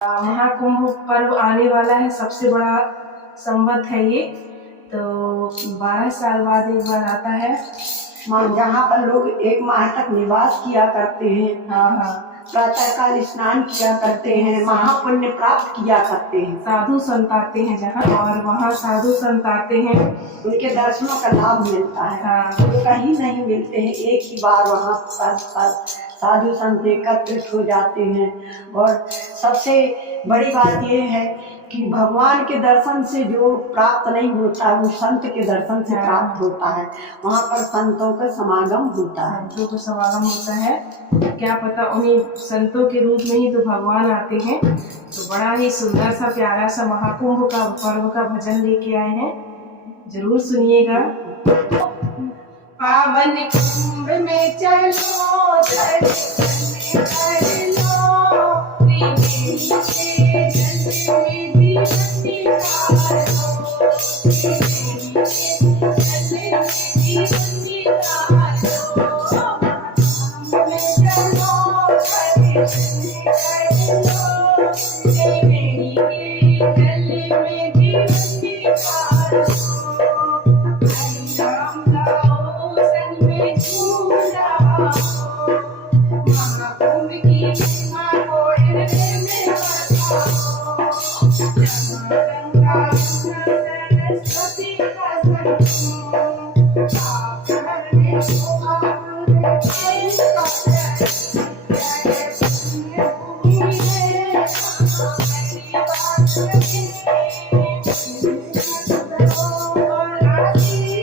महाकुंभ पर्व आने वाला है, सबसे बड़ा संवत है ये। तो 12 साल बाद एक बार आता है। जहाँ पर लोग एक माह तक निवास किया करते हैं। हाँ, प्रातः काल स्नान किया करते हैं, महापुण्य प्राप्त किया करते हैं। साधु संत आते हैं जहाँ, और वहाँ साधु संत आते हैं, उनके दर्शनों का लाभ मिलता है। हाँ। वो कहीं नहीं मिलते हैं, एक ही बार वहाँ पर साधु संत एकत्रित हो जाते हैं। और सबसे बड़ी बात ये है कि भगवान के दर्शन से जो प्राप्त नहीं होता वो संत के दर्शन से प्राप्त होता है। वहाँ पर संतों का समागम होता है। संतों का समागम होता है, क्या पता उन्हीं संतों के रूप में ही तो भगवान आते हैं। तो बड़ा ही सुंदर सा प्यारा सा महाकुंभ का पर्व का भजन लेके आए हैं, जरूर सुनिएगा। पावन कुंभ में चलो, दर्शन कर लो, त्रिवेणी के जल में जीवन निकालो, त्रिवेणी के जल में जीवन निकालो। कुंभ में चलो, दर्शन कर लो, त्रिवेणी के जल में जीवन निकालो। महाकुंभ की महिमा को हृदय में बसाओ, गंगा सरस्वती का संगम, आप करने शोभा पुण्य भूमि है, मेरी बात और आशीष